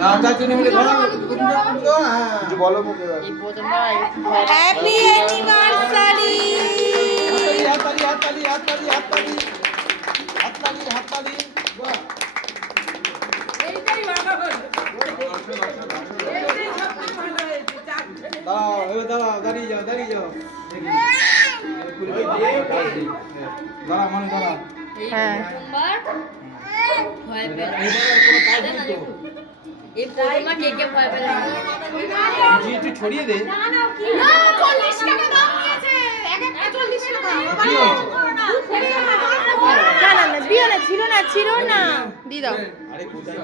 না চারজনে মিলে ধরো কিছু বলো মুখে হ্যাপি অ্যানিভার্সারি। হাততালি হাততালি হাততালি হাততালি হাততালি হাততালি বাহ এইটাই ভালো হলো। এইটাই সবচেয়ে ভালো হয়েছে, চারজনে। দাঁড়াও এবার দাঁড়াও দাঁড়িয়ে যাও দেখি দাঁড়া মানে দাঁড়া হ্যাঁ একটু ছড়িয়ে দে ছিল না দি দাও। আরে কোথায়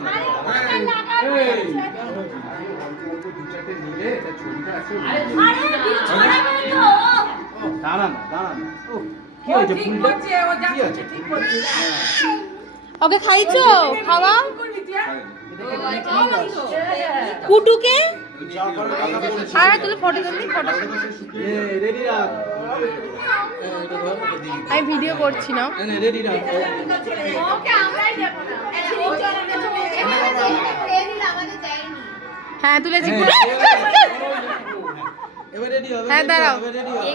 দাঁড়া না দাঁড়া না কি ও হয়েছে ঠিক ফুলটা করছে, ও যা কি আছে করছে ঠিক করছে। ওকে খাইছো? খাওয়া কি করবি তুই, হ্যাঁ? কুটুকে আর তুই ফটো তুলবি ফটো। রেডি রাখ আমি ভিডিও করছি না। রেডি রাখ হ্যাঁ তুলেছি। এবার রেডি হবে হ্যাঁ, দাঁড়াও। রেডি হবে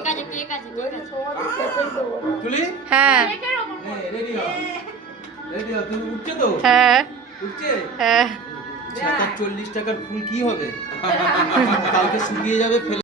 তুলি হ্যাঁ রেডি হ রেডি হ তুমি উঠছে তো হ্যাঁ উঠছে হ্যাঁ 40 টাকার ফুল কি হবে কালকে শুকিয়ে যাবে ফেলে